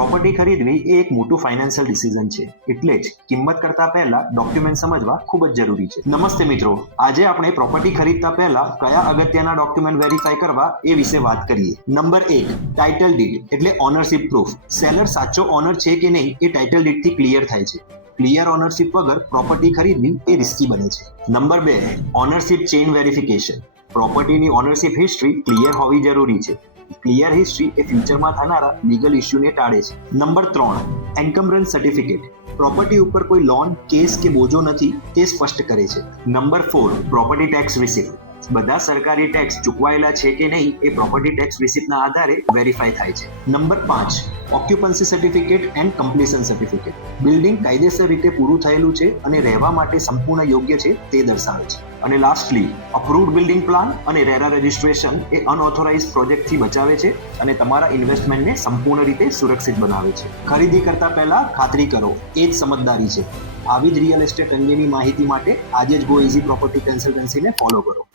Property ખરીદવી એ એક મોટું ફાઇનાન્શિયલ ડિસિઝન છે, એટલે જ કિંમત કરતા પહેલા ડોક્યુમેન્ટ સમજવા ખૂબ જ જરૂરી છે. નમસ્તે મિત્રો, આજે આપણે પ્રોપર્ટી ખરીદતા પહેલા કયા અગત્યના ડોક્યુમેન્ટ વેરીફાઈ કરવા એ વિશે વાત કરીએ. નંબર 1, ટાઇટલ ડીડ એટલે ઓનરશિપ પ્રૂફ. સેલર સાચો ઓનર છે કે નહીં એ ટાઇટલ ડીડ થી ક્લિયર થાય છે. ક્લિયર ઓનરશિપ વગર પ્રોપર્ટી ખરીદવી એ રિસ્કી બને છે. Number 2, ownership chain verification. પ્રોપર્ટીની ઓનરશિપ હિસ્ટ્રી ક્લિયર હોવી જરૂરી છે. ક્લિયર હિસ્ટ્રી એ ફ્યુચરમાં થનારા લીગલ ઇશ્યુને ટાળે છે. Number 3, એન્કમ્બરન્સ certificate. પ્રોપર્ટી ઉપર કોઈ લોન, કેસ કે બોજો નથી તે સ્પષ્ટ કરે છે. Number 4, property tax receipt. બધા સરકારી ટેક્સ ચૂકવાયેલા છે કે નહીં એ પ્રોપર્ટી ટેક્સ રિસિપ્ટના આધારે વેરીફાઈ થાય છે. Number 5, occupancy certificate and completion certificate. Building કાયદેસર રીતે પૂરું થયેલું છે અને રહેવા માટે સંપૂર્ણ યોગ્ય છે તે દર્શાવે છે. અને લાસ્ટલી, અપ્રૂવ્ડ બિલ્ડિંગ પ્લાન અને રેરા રજિસ્ટ્રેશન એ અનઓથોરાઇઝ પ્રોજેક્ટથી બચાવે છે અને તમારા ઇન્વેસ્ટમેન્ટને સંપૂર્ણ રીતે સુરક્ષિત બનાવે છે. ખરીદી કરતા પહેલા ખાતરી કરો, એ જ સમજદારી છે. આવી જ રિયલ એસ્ટેટ અંગેની માહિતી માટે આજે જ ગો ઇઝી પ્રોપર્ટી કન્સલ્ટન્સીને ફોલો કરો.